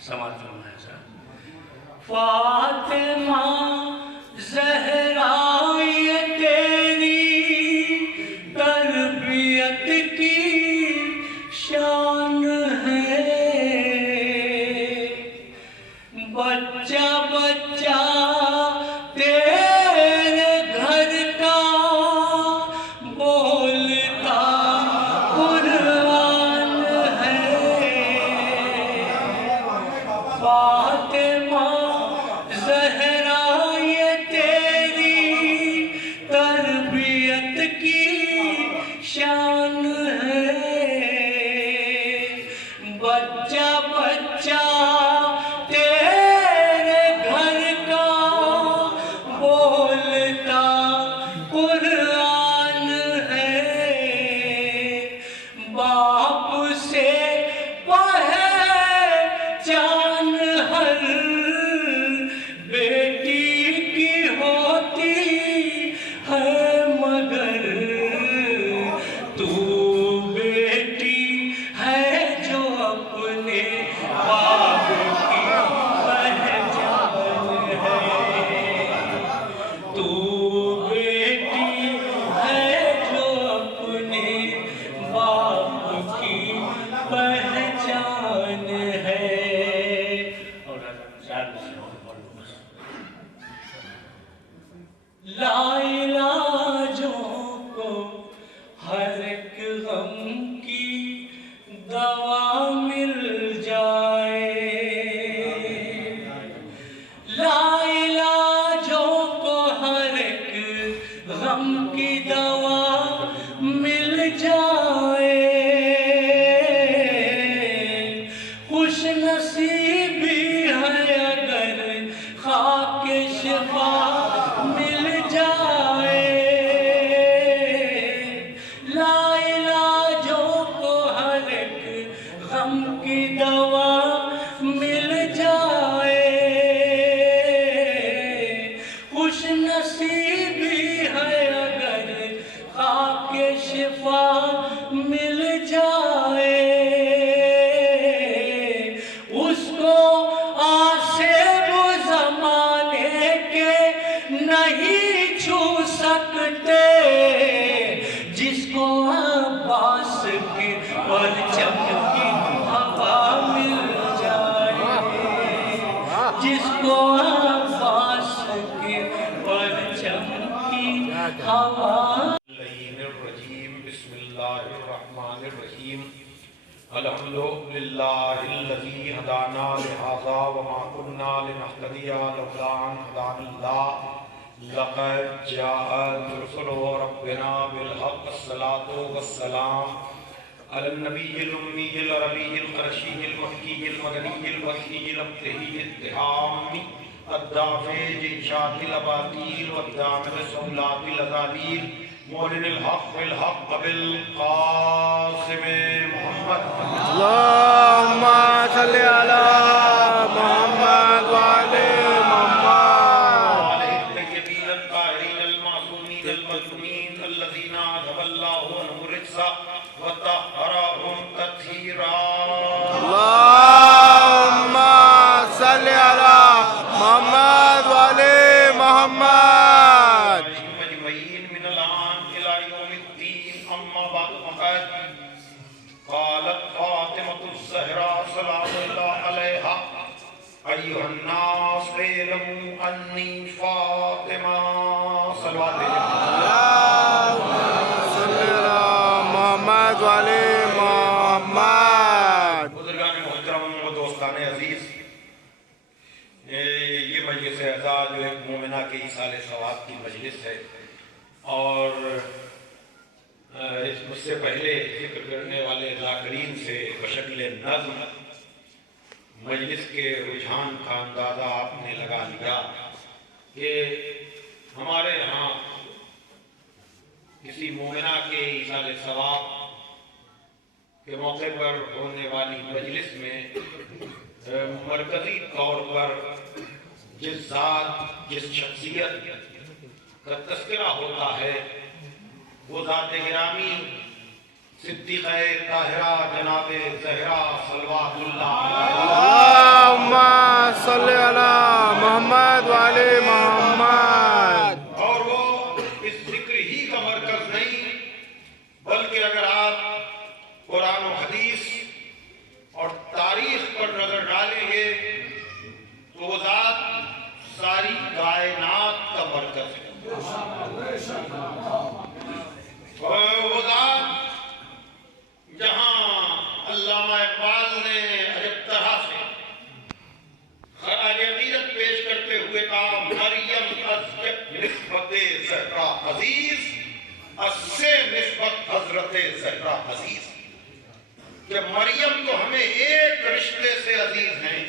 سماعت فرمائیں سر. فاطمہ زہرا یہ تیری تربیت کی شان ہے. بچہ بچہ تیرے گھر کا بولتا قرآن ہے. فاطمہ زہرا یہ تیری تربیت کی شان ہے. بچہ بچہ تیرے گھر کا بولتا قرآن ہے. باپ سے پہچان ہر بیٹی کی ہوتی ہے مگر تو بیٹی ہے جو اپنے باپ کی پہچان ہے. تو بیٹی ہے جو اپنے باپ کی پہچان ہے. اور لا علاجوں کو ہر ایک غم کی دوا مل جائے. لا علاجوں کو ہر ایک غم کی دوا مل جائے. خوش نصیبی ہے اگر خاک شفا مل جائے. لا علاجوں کو ہر ایک غم کی دوا مل جائے. خوش نصیبی ہے اگر خاک شفا مل جائے. اس کو آصف زمانے کے نہیں چھو سکتے جس کو عباس کے پرچم کی ہوا مل جائے. جس کو عباس کے پرچم کی ہوا. بسم اللہ الرحمن الرحیم. الحمدللہ الذی ہدانا لہذا وما كنا لنہتدی لولا ان ہدانا اللہ. لقد جاءت رسل ربنا بالحق. الصلاة والسلام على النبي الأمي العربي القرشي المكي المدني الوحي الأبتهي التهامي الدافع جيشات الأباطيل والدامغ سهولات الأذاليل معلن الحق بالحق بالقاسم محمد. اللهم صل على محمد وعلى محمد وعلى الطيبين الطاهرين المعصومين المظلومين الذين أذهب الله عنهم الرجس وطهرهم تطهيرا. اللهم صل على محمد وعلى محمد. مجمعين من الآن إلى يوم الدين. أما بعد فقد قالت فاطمة الزهراء سلام الله عليها أيها الناس اعلموا أني فاطمة صلوات اللهم صل على محمد وعلى محمد. بزرگان محترم و دوستان عزیز، یہ مجلس اعزاز جو ایک مومنہ کے ایصال ثواب کی مجلس ہے، اور اس سے پہلے ذکر کرنے والے ذاکرین سے بشکل نظم مجلس کے رجحان کا اندازہ آپ نے لگا لیا کہ ہمارے ہاں کسی مومنہ کے ایصال ثواب کے موقع پر ہونے والی مجلس میں مرکزی طور پر جس ذات جس شخصیت کا تذکرہ ہوتا ہے وہ ذات گرامی صدیقہ طاہرہ جناب زہرا صلوات اللہ اللہم صلی علی محمد والے محمد. اور وہ اس ذکر ہی کا مرکز نہیں بلکہ اگر آپ قرآن و حدیث اور تاریخ پر نظر ڈالیں گے تو وہ ذات ساری کائنات کا مرکز ہے. وہ ذات جہاں علامہ اقبال نے عجب طرح سے خراج عقیدت پیش کرتے ہوئے کہا مریم از یک نسبت زہرا عزیز از سے نسبت حضرت زہرا عزیز، کہ مریم تو ہمیں ایک رشتے سے عزیز ہیں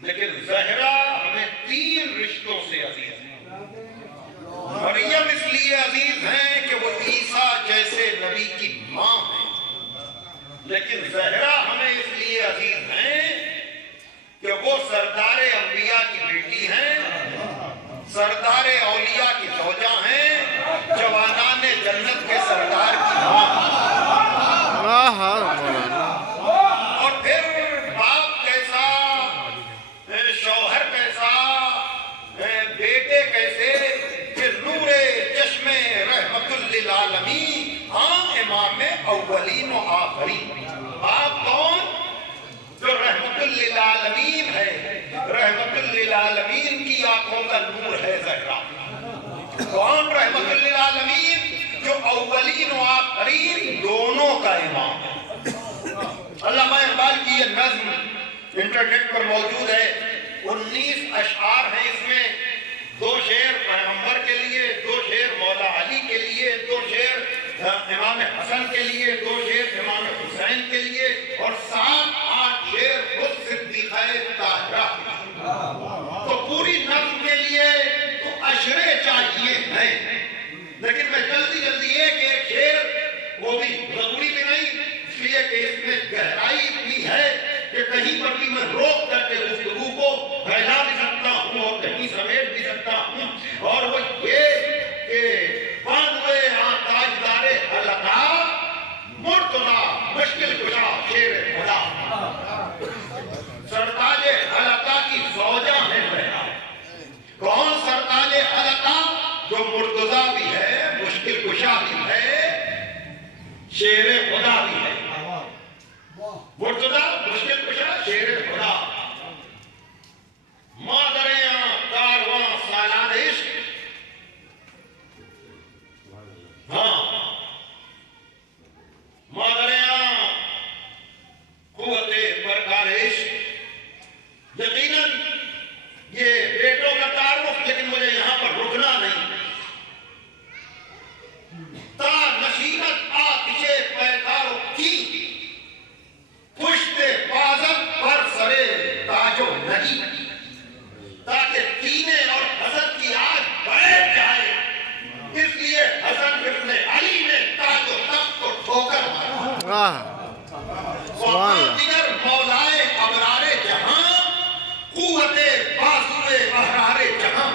لیکن زہرا ہمیں 3 رشتوں سے عزیز ہیں. مریم اس لیے عزیز ہیں کہ وہ عیسیٰ جیسے نبی کی ماں ہیں، لیکن زہرا ہمیں اس لیے عزیز ہیں کہ وہ سردار انبیاء کی بیٹی ہیں، سردار اولیاء کی زوجہ ہیں، جوانان جنت کے سردار کی ماں ہیں. اور پھر باپ کیسا، شوہر کیسا، بیٹے کیسے، کہ نور چشم رحمت للعالمین، ہاں امام اولین و آخرین. باپ کون؟ جو رحمت للعالمین ہے، رحمت للعالمین کی آنکھوں کا نور ہے زہرا. کون رحمت للعالمین؟ جو اولین و آخرین دونوں کا امام ہے. علامہ اقبال کی یہ نظم انٹرنیٹ پر موجود ہے، 19 اشعار ہیں اس میں. 2 شعر پیغمبر کے لیے، 2 شعر مولا علی کے لیے، 2 شعر امام حسن کے لیے، 2 شعر امام حسین کے لیے، اور 7-8 شعر خود صدیقہ طاہرہ. تو پوری نظم کے لیے تو اشرے چاہیے ہیں، لیکن میں جلدی ایک شعر، وہ بھی ضروری بھی نہیں، اس لیے کہ اس میں گہرائی اتنی ہے کہ کہیں پر بھی میں روک کر کے گفتگو کو پھیلا بھی سکتا ہوں اور کہیں سمیٹ بھی سکتا ہوں. اور وہ یہ کہ باندھوے تاجدار حلقہ مرتضی مشکل کشا شیر خدا، سرتاج حلقہ کی زوجہ ہے زہرا. کون سرتاج حلقہ؟ جو مرتضی بھی ہے، مشکل کشا بھی ہے، شیر خدا بھی ہے. مرتضی مشکل کشا شیر خدا. مادریاں کارواں سالان عشق، ہاں مادریاں قوت پرکار عشق. یقیناً یہ بیٹوں کا تعارف، لیکن مجھے یہاں پر رکنا نہیں. تا نشینت آتش پیکار کی پشت بازت پر سرے تاج و نہیں، تاکہ کینے اور حسد کی آگ بیٹھ جائے. اس لیے حسن ابن علی نے تاج و تخت کو ٹھوکر مارا. وہاں دیگر مولائے ابرار جہاں، قوت بازوئے احرار جہاں.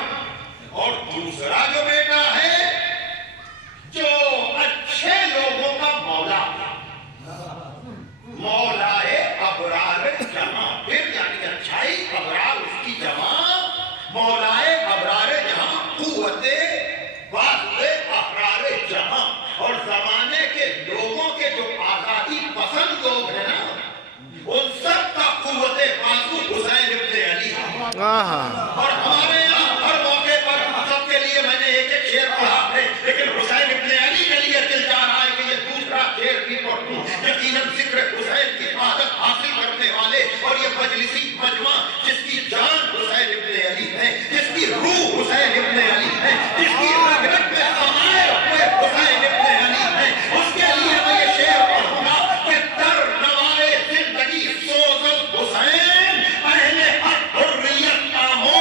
اور دوسرا جو بیٹا ہے جو اچھے لوگوں کا مولا، مولائے ابرار جہاں، پھر یعنی اچھائی ابرار اس کی جمع، مولائے ابرار جہاں، قوت بازوئے احرار جہاں. اور زمانے کے لوگوں کے جو آزادی پسند لوگ ہیں نا، ان سب کا قوت بازو حسین ابن علی ہے. اور ہمارے یہاں ہر موقع پر سب کے لیے میں نے ایک شعر پڑھا ہے، لیکن حسین ابن علی کے لیے دل چاہ رہا ہے کہ یہ دوسرا شعر بھی پڑھوں. یقیناً ذکر حسین کی عادت حاصل کرنے والے اور یہ مجلسی مجمع جس کی جان حسین ابن علی ہے، جس کی روح حسین ابن علی ہے، جس کی رگت میں سمائے ہوئے حسین ابن علی ہے، اس کے لیے میں یہ شعر پڑھوں گا کہ در نوائے زندگی سوز حسین، اہل حق حریت آموز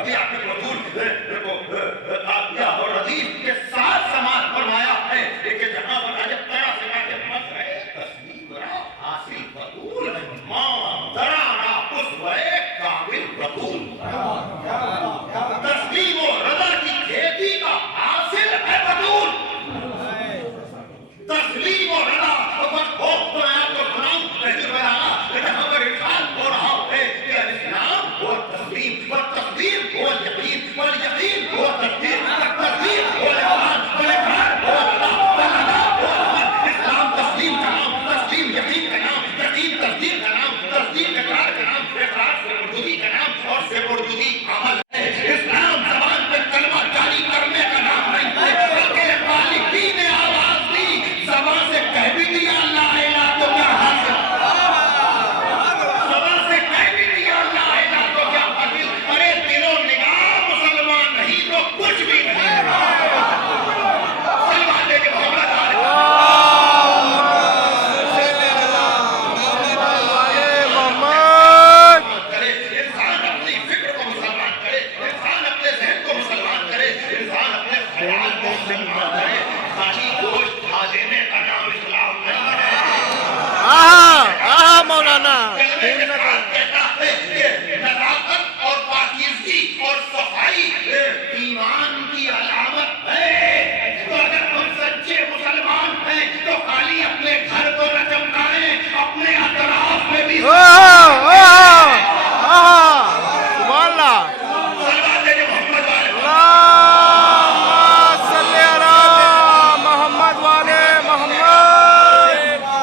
ابھی آپ نے رسول عافیہ اور ردیف کے ساتھ سماعت فرمایا ہے کہ جہاں پر جب طرح سے کہا کہ مزرعِ تسلیم را حاصل بطول ماں درانا اسوہ کامل بطول تسلیم و رضا کی کھیتی کا حاصل ہے بطول تسلیم و رضا وقت ہو تو میں آپ کو سناؤں نہیں بیانا جہاں پر ارشاد ہو رہا ہے کہ الاسلام ہوا تسلیم والتسلیم ہوا یقین والیقین ہوا تسلیم والتسلیم ہوا اقرار والاقرار ہوا رضا والرضا ہوا عمل اسلام تسلیم کا نام تسلیم یقین کا نام یقین تصدیق کا نام تصدیق اقرار کا نام اقرار سپردگی کا نام اور سپردگی عمل ہے اسلام زبان پر کلمہ جاری کرنے کا نام نہیں ہے بلکہ مالکی نے آواز دی زبان سے کہہ بھی دیا لا الہ تو کیا حاصل زبان سے کہہ بھی دیا لا الہ تو کیا حاصل ارے دل و نگاہ مسلمان نہیں تو کچھ بھی نہیں سلمان دے کے محمد کرے انسان اپنی فکر کو مسلمان کرے انسان اپنے ذہن کو مسلمان کرے انسان اپنے خیال کو مسلمان کرے خالی گوشت کھا لینے کا نام اسلام نہیں ہے مولانا کلمے کے ساتھ کہتا ہے کہ نزاکت اور پاکیزگی اور صفائی ایمان کی علامت ہے تو اگر ہم سچے مسلمان ہیں تو خالی اپنے گھر کو نہ چمکائیں اپنے اطراف میں بھی سبحان اللہ صلوات دے محمد والے اللہم صلی علی محمد والے محمد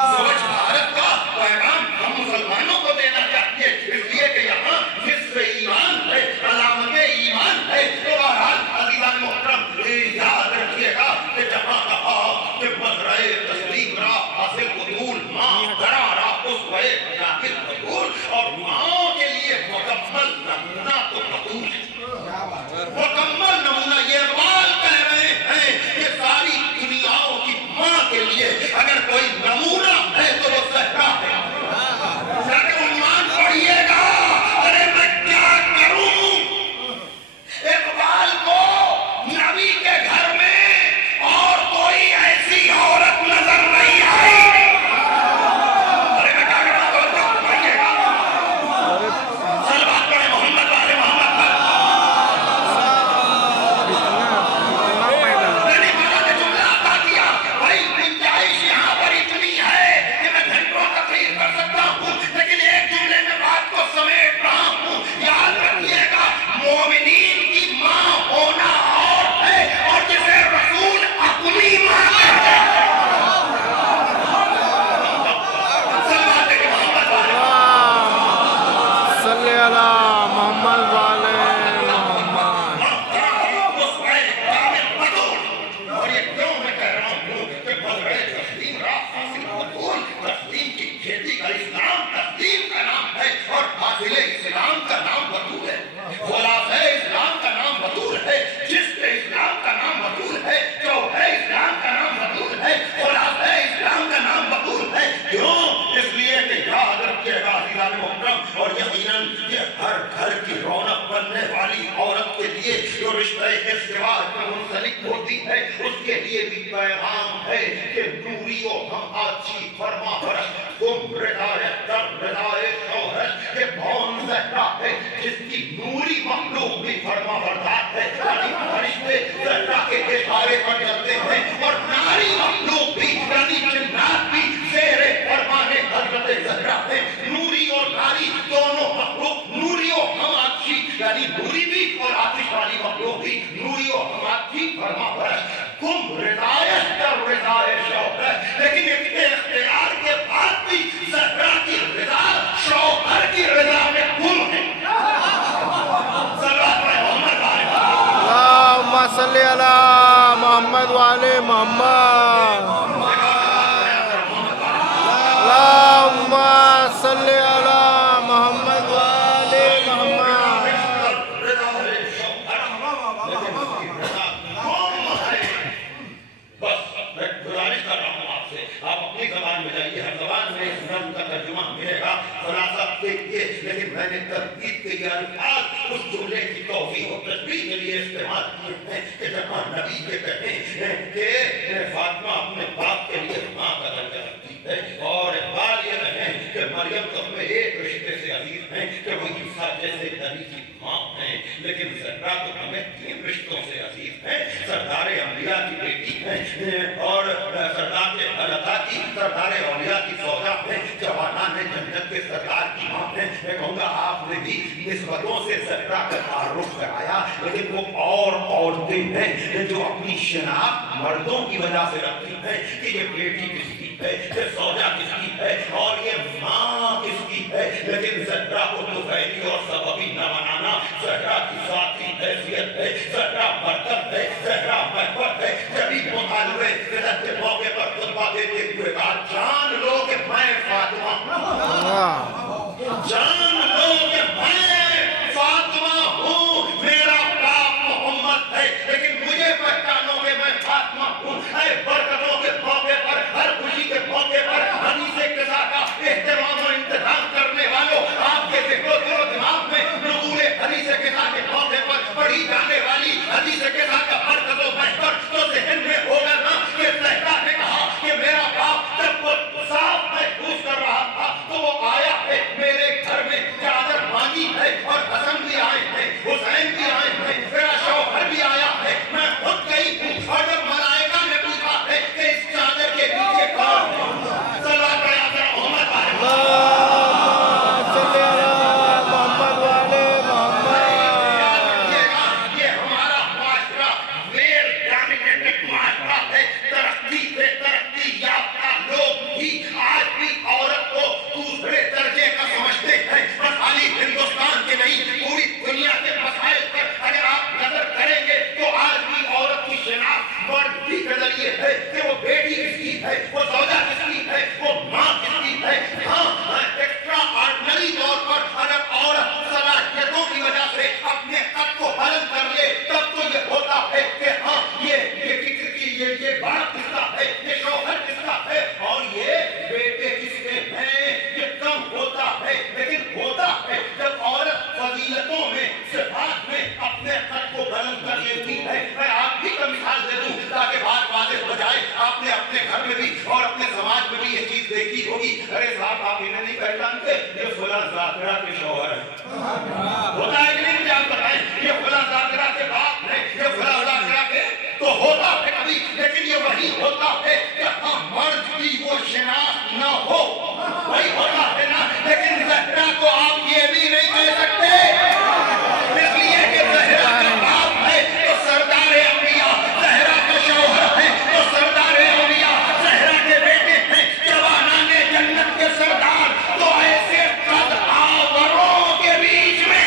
سوچ بھارت کا پیغام ہم مسلمانوں کو دینا چاہیے اس لیے کہ یہاں نصف ایمان ہے علامت ایمان ہے تو بہرحال عزیزان محترم یاد رکھیے گا کہ جہاں کہا کہ مزرعِ تسلیم را حاصل بطول ماں درا را اسوہ کامل بطول اور ماں کے لیے مکمل نمونہ تو بطول مکمل نمونہ یہ اقبال کہہ رہے ہیں کہ ساری دنیاؤں کی ماں کے لیے اگر کوئی نمونہ ہے تو وہ صحرا ہے عنوان پڑھیے گا ارے میں کیا کروں اقبال کو نبی کے گھر میں اور کوئی ایسی عورت نظر نہیں آئی ارے میں کیا کروں تو پڑھیے گا صلوات پڑھے محمد والے محمد پر میں نے مانا نے جملہ عطا کیا بھائی گنجائش یہاں پر اتنی ہے کہ میں گھنٹوں تقریر کر سکتا ہوں لیکن ایک جملے میں بات کو سمیٹ رہا ہوں یاد رکھیے گا مومنین کی ماں ہونا اور ہے اور جسے رسول اپنی ماں کہتے ہیں صلوات کے محمد والے صلی علی محمد والے محمد اور یہ کیوں میں کہہ رہا ہوں کہ مزرعِ تسلیم را حاصل بطول تسلیم کی کھیتی کا اسلام تسلیم کا نام ہے اور حاصل اسلام کا نام بطول ہے خلاصہ اسلام کا نام بطول ہے جس کے اسلام کا نام بطول ہے جو ہے اسلام کا نام بطول ہے خلاصہ اسلام کا نام بطول ہے کیوں اس لیے کہ یاد رکھیے گا عزیزان محترم اور یقیناً یہ ہر گھر کی رونق بننے والی عورت کے لیے جو رشتہ ازدواج میں منسلک ہوتی ہے اس کے لیے بھی پیغام ہے کہ نوریو ہم آجی فرما برس تم رضائے در رضائے شوہر یہ کون زہرا ہے جس کی نوری مخلوق بھی فرما بردار ہے یعنی فرشتے زہرا کے اشارے پر چلتے ہیں اور ناری مخلوق بھی یعنی جنات بھی زیر فرمانے حضرت زہرا ہے نوری اور ناری دونوں مخلوق نوری و ہماچی یعنی نوری بھی اور آتش والی مخلوق بھی نوری و ہماچی فرما برس تم رضایت در رضائے شوہر لیکن اختیار کے بعد بھی زہرا کی رضا شوہر کی رضا میں گم ہے صلوات پڑھے محمد والے اللہم صلی علی محمد والے محمد اللہم صلی علی محمد والے محمد بس میں گزارش کر رہا ہوں آپ سے آپ اپنی زبان میں جائیے ہر زبان میں اس نظم کا ترجمہ ملے گا خلاصہ دیکھیے لیکن میں نے ترتیب کے یہ الفاظ اس جملے کی توفیق استعمال کیے ہیں کہ جہاں نبی یہ کہیں کہ فاطمہ اپنے باپ کے لیے ماں کا درجہ رکھتی ہے، اور اقبال یہ کہیں کہ مریم تو ہمیں ایک رشتے سے عزیز ہیں کہ وہ عیسیٰ جیسے نبی کی ماں ہیں، لیکن زہرا تو ہمیں 3 رشتوں سے عزیز ہیں، سردار انبیاء کی بیٹی ہیں، اور سردار اللہ کی سردار اولیاء کی سودا ہے، جوانان جنت کے سردار کی ماں ہے۔ میں کہوں گا آپ نے بھی نسبتوں سے زہرا کا تعارف کرایا، لیکن وہ اور عورتیں ہیں جو اپنی شناخت مردوں کی وجہ سے رکھتی ہیں کہ یہ بیٹی کس کی ہے، یہ سودا کس کی ہے، اور یہ ماں کس کی ہے، لیکن زہرا کو طفیلی اور سببی نہ بنانا زہرا کی ذاتی حیثیت ہے، زہرا برکت ہے، زہرا محبت ہے۔ جبھی مطالبے فطرت کے موقع پر خطبہ دیتے ہوئے کہا جان لو کہ میں فاطمہ ہوں، جان لو کہ میں فاطمہ ہوں، میرا باپ محمد ہے، لیکن مجھے پہچانو کہ میں فاطمہ ہوں۔ اے برکتوں کے موقع پر، ہر خوشی کے موقع پر حدیث قضا کا اہتمام و انتظام کرنے والوں، آپ کے ذہن و دماغ میں نزول حدیث قضا کے موقع پر پڑھی جانے والی حدیث قضا کا برکت و محبت تو ذہن میں ہوگا نا کہ زہرا نے کہا کہ میرا باپ جب وہ صاف محفوظ کر رہا تھا تو وہ آیا ہے میرے گھر میں، چادر مانگی ہے، اور حسن بھی آئے ہیں، حسین بھی آئے ہیں، میرا شوہر بھی آیا ہے، میں خود گئی ہوں، اور جب ملائکہ نے پوچھا ہے کہ اس چادر کے پیچھے کون ہے، صلوات پڑھا کر محمد صلی اللہ محمد والے محمد۔ یہ ہمارا معاشرہ میل ڈومینیٹڈ معاشرہ ہے، ترقی سے ترقی یافتہ لوگ بھی آج بھی عورت کو دوسرے درجے کا سمجھتے ہیں، اور خالی ہندوستان کے نہیں پوری دنیا کے مسائل پر اگر آپ نظر کریں گے تو آج بھی عورت کی شناخت مردی کے ذریعے ہے کہ وہ بیٹی کس کی ہے، وہ زوجہ کس کی ہے، وہ ماں کس کی ہے۔ ہاں ایکسٹرا آرڈنری طور پر اگر عورت صلاحیتوں کی وجہ سے اپنے قد کو بلند کر لے تب تو یہ ہوتا ہے کہ ہاں یہ باپ کس کا ہے، یہ شوہر کس کا ہے، اور یہ بیٹے کس کے ہیں، یہ کم ہوتا ہے، لیکن ہوتا ہے جب عورت فضیلتوں میں صفات میں اپنے قد کو بلند کر لیتی ہے۔ میں آپ ہی کا مثال دے دوں تاکہ بات واضح ہو جائے، آپ نے اپنے گھر میں بھی اور اپنے سماج میں بھی یہ چیز دیکھی ہوگی، ارے صاحب آپ انہیں نہیں پہچانتے، یہ فلاں ذاکرہ کے شوہر ہیں، ہوتا ہے کہ نہیں؟ مجھے آپ بتائیں، یہ فلاں ذاکرہ کے باپ ہیں، یہ فلاں ذاکرہ کے، تو ہوتا ہے کبھی، لیکن یہ وہی ہوتا ہے کہ ہاں مرد کی وہ شناخت نہ ہو، وہی ہوتا ہے نا۔ لیکن زہرا کو آپ یہ بھی نہیں کہہ سکتے، اس لیے کہ زہرا کا باپ ہے تو سردار انبیاء، زہرا کا شوہر ہے تو سردار انبیاء، زہرا کے بیٹے ہیں جوانان جنت کے سردار، تو ایسے قد آوروں کے بیچ میں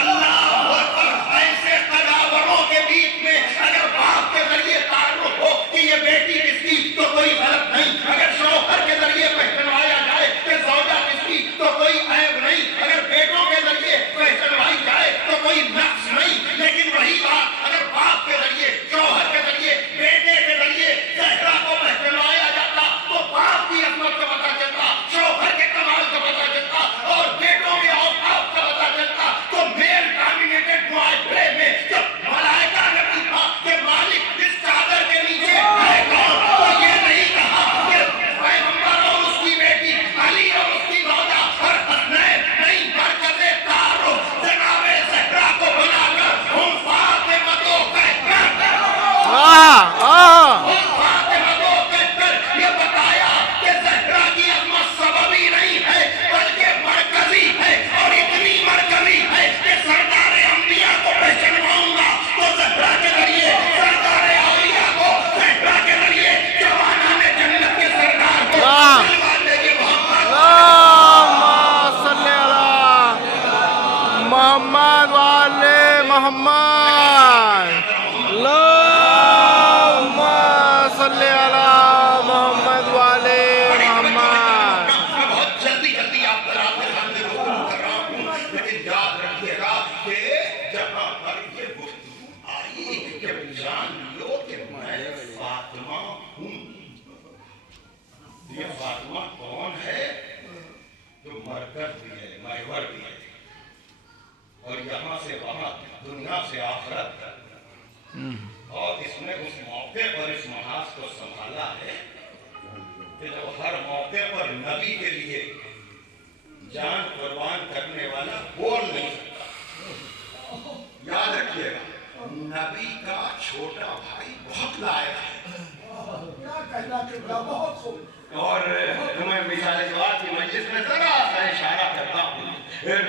اللہ اکبر، ایسے قد آوروں کے بیچ میں اگر باپ کے ذریعے تعارف ہو کہ یہ بیٹی کس کی تو کوئی غلط نہیں، اگر شوہر کے ذریعے پہچنوایا جائے کہ زوجہ کس کی تو کوئی عیب نہیں، اگر بیٹوں کے ذریعے پہچنوائی جائے تو کوئی نقص نہیں، لیکن وہی بات اگر باپ کے ذریعے، شوہر کے ذریعے، بیٹے کے ذریعے زہرا کو پہچنوایا جاتا تو باپ کی عظمت کا پتہ چلتا، شوہر کے کمال کا پتہ چلتا، اور بیٹوں کے اوقات کا پتہ چلتا، تو میل ڈومینیٹڈ معاشرے میں جب ملائکہ نے پوچھا کہ مالک اس چادر کے نیچے ہے کون، تو یہ نہیں کہا کہ پیغمبر اور اس کی بیٹی، علی اور اس کی زوجہ اور حسنین، نہیں، مرکز تعارف جناب زہرا کو بنا کر ہم فاطمہ کو کہہ کر یہ بتایا کہ زہرا کی عظمت سببی نہیں ہے بلکہ مرکزی ہے، اور اتنی مرکزی ہے کہ سردار انبیاء کو پہچنواؤں گا تو زہرا کے ذریعے، سردار اولیاء کو زہرا کے ذریعے، جوانان جنت کے سردار کو دلوانے کے محمد اللہم صلی اللہ محمد والے محمد، اللہم صلی اللہ محمد والے محمد۔ میں بہت جلدی آپ پر آپ کے سامنے گفتگو کر رہا ہوں، لیکن یاد رکھیے گا کہ جہاں پر یہ گفتگو آئی کہ جان لو کہ میں فاطمہ ہوں، یہ فاطمہ کون ہے؟ جو مرکز بھی ہے، محور بھی ہے، اور یہاں سے وہاں، دنیا سے آخرت تک، اور اس نے اس موقع پر اس محاذ کو سنبھالا ہے کہ جو ہر موقع پر نبی کے لیے جان قربان کرنے والا بول نہیں سکتا۔ یاد رکھیے گا، نبی کا چھوٹا بھائی بہت لائق ہے۔ اور میں مثال جواب کی مجلس میں ذرا سا اشارہ کرتا ہوں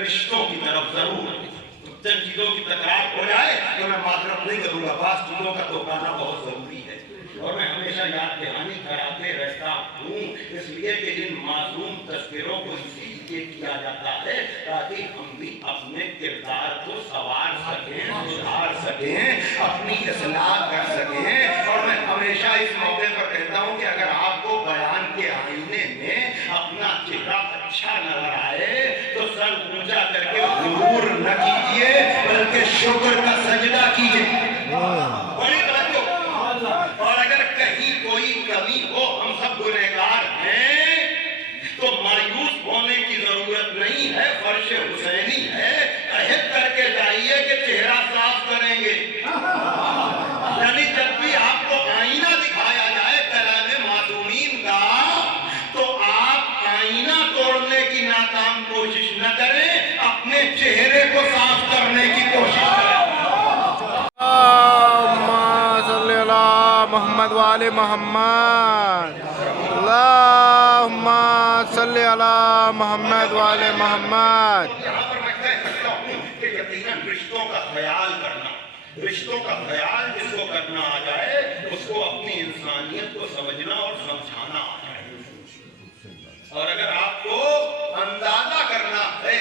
رشتوں کی طرف، ضرور چند چیزوں کی تکرار ہو جائے تو میں معذرت نہیں کروں گا، بعض چیزوں کا توپانا بہت ضروری ہے، اور میں ہمیشہ یاد دہانی کراتے رہتا ہوں، اس لیے کہ ان معصوم تذکروں کو اسی لیے کیا جاتا ہے تاکہ ہم بھی اپنے کردار کو سنوار سکیں، سدھار سکیں، اپنی اصلاح کر سکیں۔ اور میں ہمیشہ اس موقع پر کہتا ہوں کہ اگر آپ کو بیان کے آئینے میں اپنا چہرہ اچھا نظر آئے تو سر اونچا کر کے غرور نہ کیجیے بلکہ شکر کا سجدہ کیجیے، بڑی توجہ۔ اور اگر کہیں کوئی کمی ہو، ہم سب گنہگار ہیں، تو مایوس ہونے کی ضرورت نہیں ہے، فرش حسینی ہے، عہد کر کے جائیے کہ چہرہ صاف کریں گے۔ یعنی جب بھی آپ کو آئینہ دکھایا جائے کلام معصومین کا تو آپ آئینہ توڑنے کی ناکام کوشش نہ کریں، اپنے چہرے کو صاف کرنے کی کوشش کریں۔ محمد والے محمد، اللہم صلی علی محمد والے محمد۔ یہاں پر میں کہہ سکتا ہوں کہ یقیناً رشتوں کا خیال کرنا، رشتوں کا خیال جس کو کرنا آ جائے اس کو اپنی انسانیت کو سمجھنا اور سمجھانا آ جائے۔ اور اگر آپ کو اندازہ کرنا ہے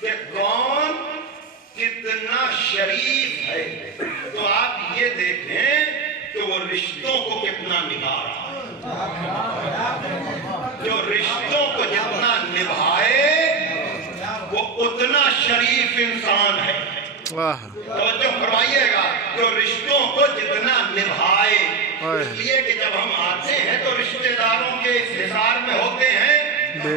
کہ کون کتنا شریف ہے تو آپ یہ دیکھیں کہ وہ رشتوں کو کتنا نبھا رہا ہے۔ جو رشتوں کو جتنا نبھائے وہ اتنا شریف انسان ہے۔ توجہ فرمائیے گا، جو رشتوں کو جتنا نبھائے، اس لیے کہ جب ہم آتے ہیں تو رشتہ داروں کے انتظار میں ہوتے ہیں،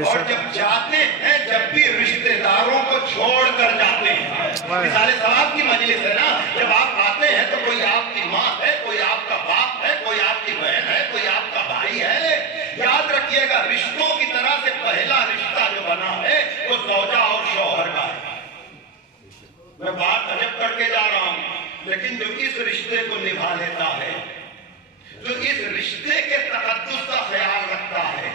اور جب جاتے ہیں جب بھی رشتہ داروں کو چھوڑ کر جاتے ہیں۔ مثال ثواب کی مجلس ہے نا، جب آپ آتے ہیں تو کوئی آپ کی ماں ہے، کوئی آپ کا باپ ہے، کوئی آپ کی بہن ہے، کوئی آپ کا بھائی ہے۔ یاد رکھیے گا، رشتوں کی طرح سے پہلا رشتہ جو بنا ہے وہ زوجہ اور شوہر کا ہے۔ میں بات عجب کر کے جا رہا ہوں، لیکن جو اس رشتے کو نبھا لیتا ہے، جو اس رشتے کے تقدس کا خیال رکھتا ہے،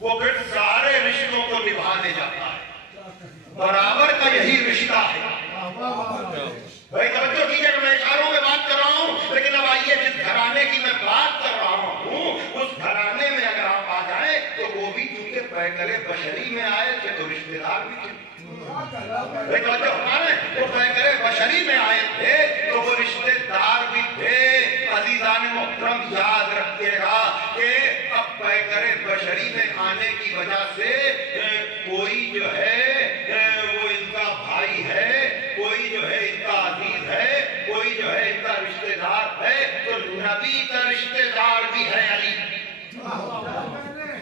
وہ پھر سارے رشتوں کو نبھا لے جاتا ہے۔ برابر کا یہی رشتہ ہے۔ بھائی توجہ کیجیے کہ میں اشاروں میں بات کر رہا ہوں، لیکن اب آئیے جس گھرانے کی میں بات کر رہا ہوں اس گھرانے میں اگر آپ آ جائیں تو وہ بھی چونکہ پیکر بشری میں آئے تھے تو رشتے دار بھی تھے۔ بھائی توجہ ہمارے وہ پیکر بشری میں آئے تھے تو وہ رشتے دار بھی تھے۔ عزیزان محترم یاد رکھیے گا کہ اب پیکر بشری میں آنے کی وجہ سے کوئی جو ہے وہ ان کا بھائی ہے، کوئی جو ہے ان کا عزیز ہے، کوئی جو ہے ان کا رشتہ دار ہے، تو نبی کا رشتہ دار بھی ہے علی۔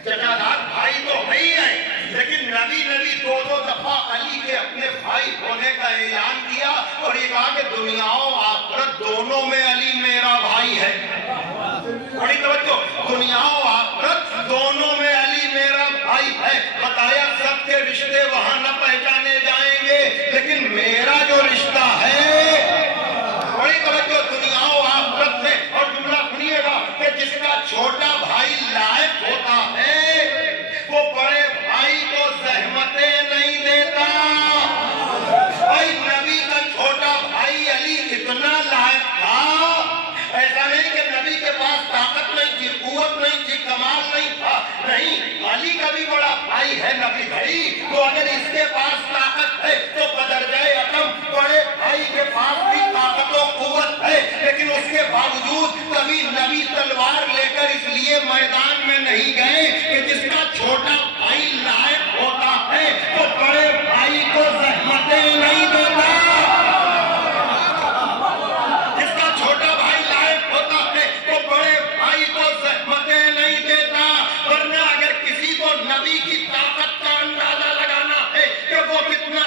چچا دار بھائی تو ہے ہی ہے، لیکن نبی دو دفعہ علی کے اپنے بھائی ہونے کا اعلان کیا اور یہ کہا کہ دنیا و آخرت دونوں میں علی میرا بھائی ہے۔ بڑی توجہ، دنیا و آخرت دونوں میں علی میرا بھائی ہے۔ بتایا سب کے رشتے وہاں نہ پہچانے جائیں گے، لیکن میرا جو رشتہ ہے، بڑی توجہ، دنیا و آخرت میں۔ اور جملہ سنیے گا کہ جس کا چھوٹا بھائی لائق ہوتا ہے وہ بڑے بھائی کو زحمتیں نہیں دیتا۔ بھائی نبی کا چھوٹا بھائی علی اتنا لائق تھا، ایسا نہیں کہ نبی کے پاس طاقت نہیں تھی، قوت نہیں تھی، کمال نہیں تھا، نہیں، علی کا بھی بڑا بھائی ہے نبی بھائی، تو اگر اس کے پاس طاقت ہے تو بدرجۂ عدم بڑے بھائی کے پاس بھی طاقت و قوت ہے، لیکن اس کے باوجود کبھی نبی تلوار لے کر اس لیے میدان میں نہیں گئے کہ جس کا چھوٹا بھائی لائق ہوتا ہے تو بڑے بھائی کو زحمتیں نہیں دیتا۔ جس کا چھوٹا بھائی لائق ہوتا ہے تو بڑے بھائی کو زحمتیں نہیں دیتا۔ ورنہ اگر کسی کو نبی کی طاقت کا اندازہ لگانا ہے کہ وہ کتنا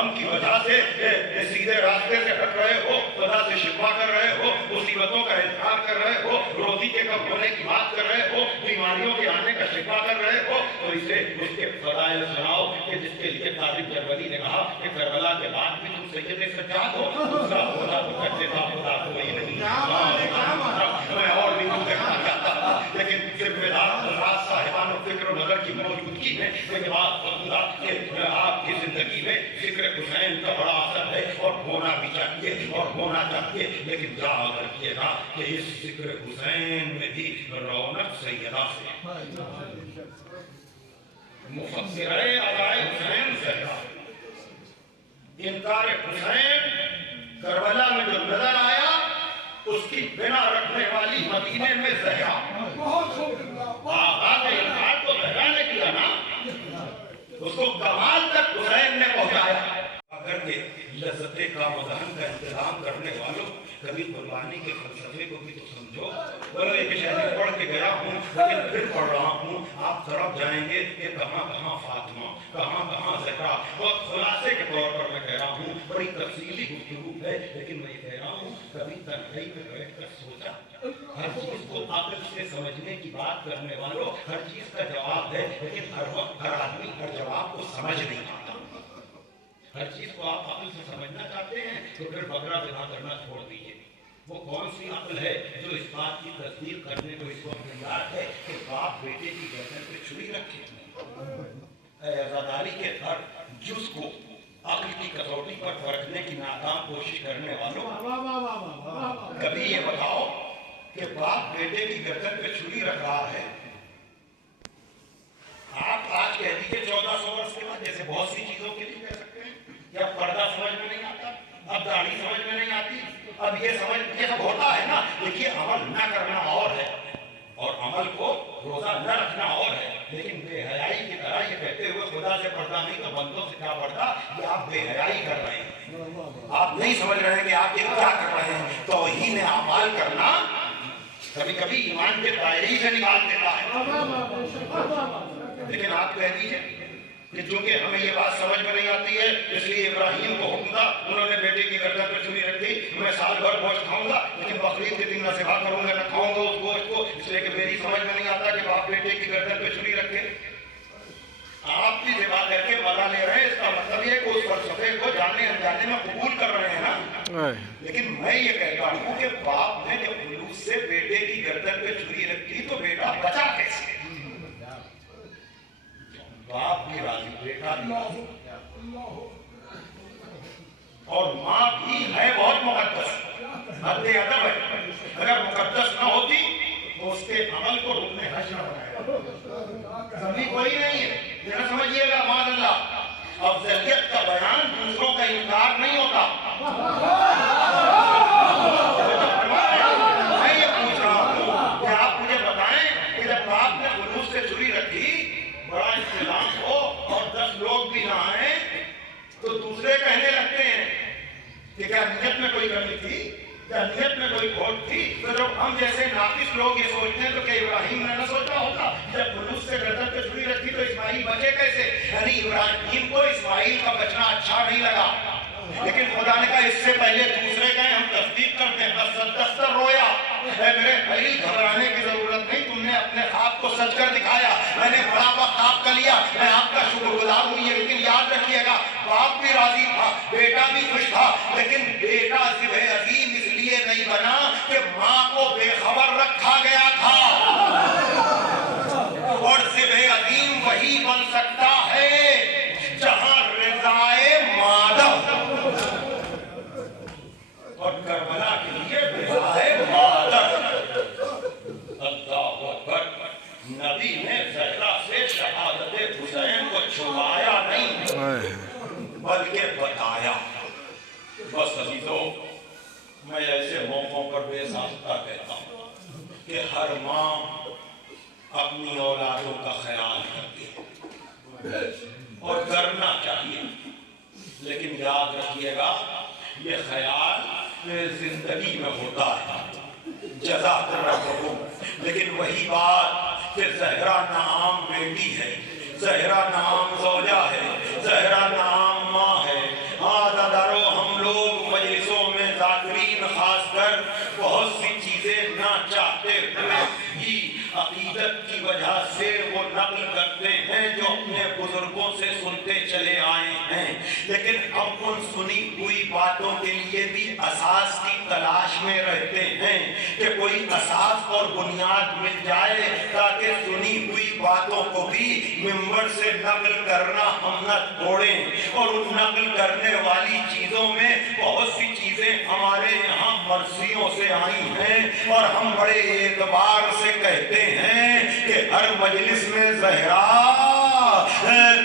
غم کی وجہ سے سیدھے راستے سے ہٹ رہے ہو، خدا سے شکوہ کر رہے ہو، مصیبتوں کا اظہار کر رہے ہو، روزی کے کم ہونے کی بات کر رہے ہو، بیماریوں کے آنے کا شکوہ کر رہے ہو، تو اسے اس کے فضائل سناؤ کہ جس کے لیے طالب جربلی نے کہا کہ کربلا کے بعد بھی تم سید سجاد ہو، دوسرا ہوتا تو کہتے تھا خدا کوئی نہیں۔ میں اور بھی کچھ کہنا چاہتا تھا، لیکن ذمہ دار حضرات صاحبان و فکر و نظر کی موجودگی میں یہ بات بتاؤں کہ آپ کی زندگی میں ذکر حسین کا بڑا اثر ہے اور ہونا بھی چاہیے اور ہونا چاہیے، لیکن یاد رکھیے گا کہ اس ذکر حسین میں بھی رونق سیدہ سے مفسرہ ادائے حسین زہرا، انکار حسین کربلا میں جو نظر آیا اس کی بنا رکھنے والی مدینے میں زہرا، آغاز انکار تو زہرا نے کیا نا، اس کو کمال تک حسین نے پہنچایا۔ اگر کہ لذت کا مدہن کا انتظام کرنے والوں کبھی قربانی کے فلسفے کو بھی تو سمجھو۔ بولو ایک شہر پڑھ کے گیا ہوں لیکن پھر پڑھ رہا ہوں، آپ طرف جائیں گے کہ کہاں کہاں فاطمہ، کہاں کہاں زہرا۔ بہت خلاصے کے طور پر میں کہہ رہا ہوں، بڑی تفصیلی گفتگو ہے، لیکن میں یہ کہہ رہا ہوں کبھی تنہائی میں بیٹھ کر سوچا ہر چیز کو عقل سے سمجھنے کی بات کرنے والوں ہر چیز کا جواب ہے، لیکن ہر وقت ہر آدمی ہر جواب کو سمجھ نہیں پاتا۔ ہر چیز کو آپ عقل سے سمجھنا چاہتے ہیں تو پھر بکرا ذبح کرنا چھوڑ دیجیے۔ وہ کون سی عقل ہے جو اس بات کی تصدیق کرنے کو اس وقت تیار ہے کہ باپ بیٹے کی گردن پہ چھری رکھے؟ اے عزاداری کے ہر جز کو عقل کی کسوٹی پر پرکھنے کی ناکام کوشش کرنے والوں، کبھی یہ بتاؤ کہ باپ بیٹے کی گردن پہ چھری رکھ رہا ہے، آپ آج کہہ دیجیے 1400 برس کے بعد، جیسے بہت سی چیزوں کے لیے کہہ سکتے ہیں، یا پردہ سمجھ میں نہیں آتا، اب داڑھی سمجھ میں نہیں آتی، اب یہ سب ہوتا ہے نا۔ دیکھیے عمل نہ کرنا اور ہے اور عمل کو روزہ نہ رکھنا اور ہے، لیکن بے حیائی کی طرح یہ کہتے ہوئے خدا سے پردہ نہیں تو بندوں سے کیا پردہ، یہ آپ بے حیائی کر رہے ہیں، آپ نہیں سمجھ رہے ہیں کہ آپ یہ کیا کر رہے ہیں۔ توہین اعمال کرنا کبھی کبھی ایمان کے دائرے ہی سے نکال دیتا ہے، لیکن آپ کہہ دیجیے کہ چونکہ ہمیں یہ بات سمجھ میں نہیں آتی ہے اس لیے ابراہیم کو حکم تھا، انہوں نے بیٹے کی گردن پہ چھری رکھ دی، میں سال بھر گوشت کھاؤں گا لیکن بقرعید کے دن نہ ذبح کروں گا، نہ کھاؤں گا اس گوشت کو، اس لیے کہ میری سمجھ میں نہیں آتا کہ باپ بیٹے کی گردن پہ چھری رکھے۔ آپ بھی ذبح کر کے مزہ لے رہے ہیں، اس کا مطلب یہ کہ اس فلسفے کو جانے انجانے میں قبول کر رہے ہیں نا۔ لیکن میں یہ کہتا ہوں کہ باپ نے جب خلوص سے بیٹے کی گردن پہ چھری رکھی تو بیٹا بچا کیسے؟ باپ بھی راضی، بیٹا بھی راضی، اور ماں بھی ہے بہت مقدس، حد ادب ہے، اگر مقدس نہ ہوتی تو اس کے عمل کو رکن حج نہ بنایا، زمین کوئی نہیں ہے، یہ نہ سمجھیے گا معاذ اللہ افضلیت کا بیان دوسروں کا انکار نہیں ہوتا۔ میں یہ پوچھ رہا ہوں کہ آپ مجھے بتائیں کہ جب باپ نے خلوص سے چھری رکھی، بڑا انتظام ہو اور 10 لوگ بھی نہ آئیں تو دوسرے کہنے لگتے ہیں کہ کیا نیت میں کوئی کمی تھی، کیا نیت میں کوئی کھوٹ تھی؟ تو جب ہم جیسے ناقص لوگ یہ سوچتے ہیں تو کہ ابراہیم نے نہ سوچا ہوگا جب خلوص سے گردن پہ چھری رکھی تو اسماعیل بچے کیسے؟ یعنی ابراہیم کو اسماعیل کا بچنا اچھا نہیں لگا، لیکن خدا نے کہا اس سے پہلے دوسرے کہیں ہم تصدیق کرتے ہیں، بس دستر رویا، اے میرے خلیل گھبرانے کی ضرورت نہیں، تم نے اپنے خواب کو سچ کر دکھایا، میں نے بڑا وقت آپ کا لیا، میں آپ کا شکر گزار ہوں، یہ لیکن یاد رکھیے گا باپ بھی راضی تھا، بیٹا بھی خوش تھا، لیکن بیٹا ذبح عظیم اس لیے نہیں بنا کہ ماں کو بے خبر رکھا گیا تھا، اور ذبح عظیم وہی بن سکتا ہے جہاں رضائے مادہ، اور کربلا کے لیے رضائے مادہ۔ اللہ اکبر، نبی نے زہرا سے شہادت حسین کو چھپایا نہیں بلکہ بتایا۔ بس عزیزو، میں ایسے موقعوں پر بے ساختہ کہتا ہوں کہ ہر ماں اپنی اولادوں کا خیال کرتی ہے اور کرنا چاہیے، لیکن یاد رکھیے گا یہ خیال زندگی میں ہوتا ہے، جزاک اللہ، لیکن وہی بات کہ زہرا نام بیٹی ہے، زہرا نام زوجہ ہے، زہرا نام ماں ہے، عقیدت کی وجہ سے وہ نقل کرتے ہیں جو اپنے بزرگوں سے سنتے چلے آئے ہیں، لیکن ہم ان سنی ہوئی باتوں کے لیے بھی اساس کی تلاش میں رہتے ہیں کہ کوئی اساس اور بنیاد مل جائے تاکہ سنی ہوئی باتوں کو بھی منبر سے نقل کرنا ہم نہ چھوڑیں۔ اور ان نقل کرنے والی چیزوں میں بہت سی چیزیں ہمارے یہاں مرثیوں سے آئی ہیں، اور ہم بڑے اعتبار سے کہتے ہیں کہ ہر مجلس میں زہرا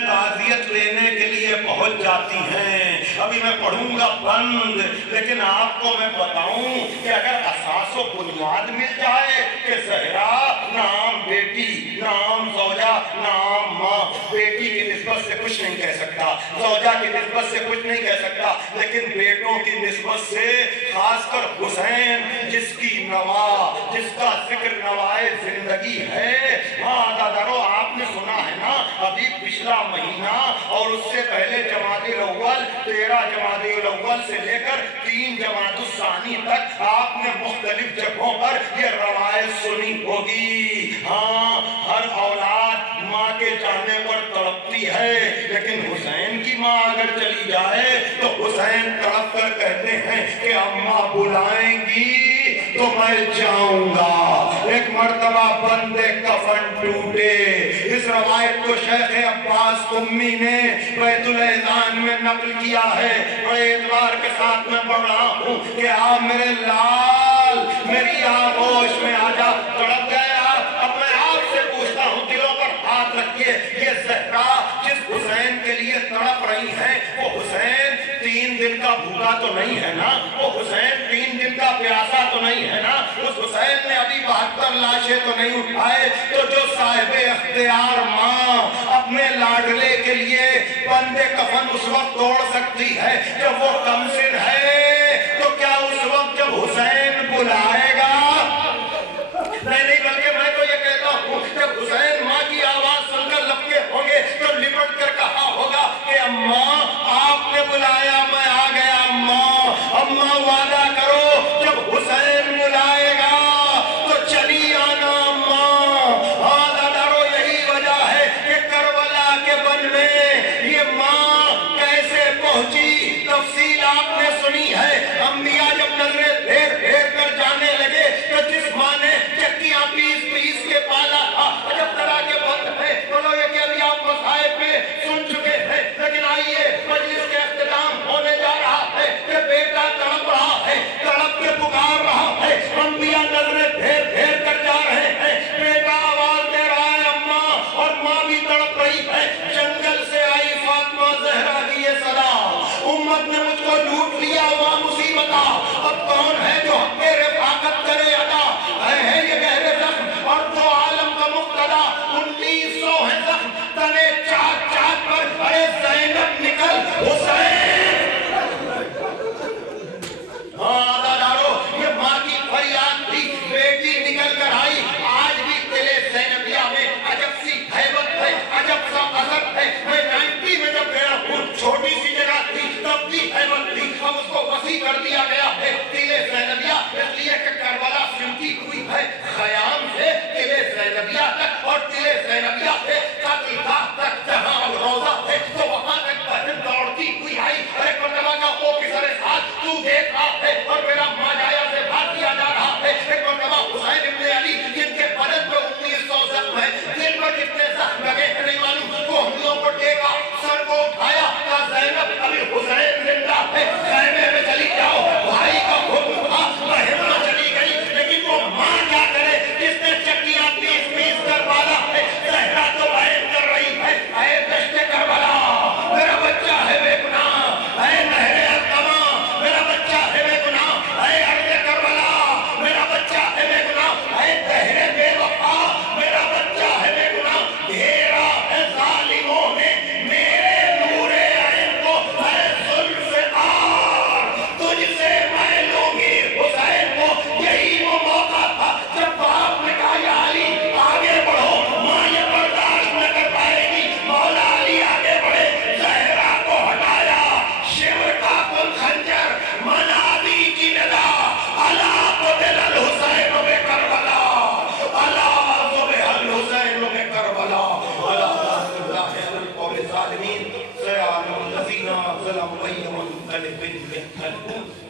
تعزیت لینے کے لیے پہنچ جاتی ہیں۔ ابھی میں پڑھوں گا بند، لیکن آپ کو میں بتاؤں کہ اگر اساس و بنیاد مل جائے کہ زہرا نام بیٹی، نام زوجہ، نام ماں، بیٹی کی نسبت سے کچھ نہیں کہہ سکتا، زوجہ کی نسبت سے کچھ نہیں کہہ سکتا، لیکن بیٹوں کی نسبت سے خاص کر حسین جس کی نوا، جس کا ذکر نوائے زندگی ہے۔ ہاں دادارو، آپ نے سنا ہے نا ابھی پچھلا مہینہ اور اس سے پہلے جمادی الاول، 13 جمادی الاول سے لے کر 3 جمادی الثانی تک آپ نے مختلف جگہوں پر یہ روایت سنی ہوگی۔ ہاں، ہر اولاد ماں کے جانے پر تڑپتی ہے، لیکن حسین کی ماں اگر چلی جائے تو حسین تڑپ کر کہتے ہیں کہ اماں بلائیں گی تو میں جاؤں گا۔ ایک مرتبہ بندے کفن ٹوٹے، اس روایت کو شیخ عباس قمی نے بیت الاذان میں نقل کیا ہے۔ بڑے اعتبار کے ساتھ میں پڑھ رہا ہوں کہ آپ میرے لال میری آغوش میں آجا، تڑپ گیا۔ اب میں آپ سے پوچھتا ہوں، دلوں پر ہاتھ رکھیے، یہ زہرا جس حسین کے لیے تڑپ رہی ہیں وہ حسین 3 دن کا بھوکا تو نہیں ہے نا، وہ حسین 3 دن کا پیاسا تو نہیں ہے نا، اس حسین نے ابھی 72 لاشیں تو نہیں اٹھائے۔ تو جو صاحب اختیار ماں اپنے لاڈلے کے لیے بندے کفن اس وقت توڑ سکتی ہے جب وہ کم سن ہے، تو کیا اس وقت جب حسین بلائے گا؟ نہیں، بلکہ میں تو یہ کہتا ہوں جب حسین ماں کی آواز سن کر لپکے ہوں گے تو لپٹ کر کہا ہوگا کہ اماں آپ نے بلایا، میں آ گیا۔ اماں وعدہ کرو جب حسین بلائے گا تو چلی آنا اماں۔ ہاں دادارو، یہی وجہ ہے کہ کربلا کے بن میں یہ ماں کیسے پہنچی، تفصیل آپ نے سنی ہے۔ انبیاء جب نظریں پھیر پھیر کر جانے لگے تو جس ماں نے چکیاں پیس پیس کے پالا تھا، جب طرح کے بند ہے بولو یہ کہ ابھی آپ مصائب میں سن چکے ہیں، لیکن آئیے مجلس کے اختتام ہونے جا رہا ہے کہ بیٹا تڑپ رہا ہے، تڑپ کے پکار رہا ہے، انبیاء نظریں پھیر پھیر کر جا رہے ہیں، بیٹا آواز دے رہا ہے اماں، اور ماں بھی تڑپ رہی ہے۔ جنگل سے آئی فاطمہ زہرا کی یہ صدا، امت نے مجھ کو لوٹ لیا وہاں مصیبت، اب کون ہے جو حق کے رفاقت کرے ادا، ہے یہ گہرے زخم اور تو عالم کا مقتدا، 1900 ہے زخم تنے چاک چاک پر، ارے زینب نکل حسین۔ ہاں دادارو، یہ ماں کی فریاد تھی، بیٹی نکل کر آئی۔ آج بھی قلعے زینبیہ میں عجب سی ہیبت ہے، عجب سا اثر ہے۔ میں 90 میں جب گیا ہوں، چھوٹی سی جگہ تھی تب بھی ہیبت تھی، اب اس کو وسیع کر دیا گیا ہے قلعے زینبیہ، اس لیے کہ کربلا سمٹی ہوئی ہے خیام سے قلعے زینبیہ تک، اور قلعے زینبیہ سے قتل گاہ تک جہاں روضہ ہے تو وہاں تک بہن دوڑتی ہوئی آئی۔ ایک مرتبہ کا وہ کسر ساتھ تو دیکھ رہا ہے اور میرا ماں جایا سے بھاگ دیا جا رہا ہے۔ ایک مرتبہ حسین ابن علی جن کے بدن پہ 1900 زخم ہے، دل پر کتنے زخم لگے ہیں نہیں معلوم، وہ ہنگوں کو ٹیکا، سر کو اٹھایا، کہا زینب ابھی حسین زندہ ہے، خیمے میں چلی جاؤ، بھائی کا حکم تھا، بہن چلی گئی، لیکن وہ ماں کیا کرے جس نے چکیاں پیس پیس کر بالا ہے۔ زہرا تو بیان کر رہی ہے، اے دشت کربلا میرا بچہ ہے بے گناہ، اے نہر القما میرا بچہ ہے بے گناہ، منقلب مثلبوس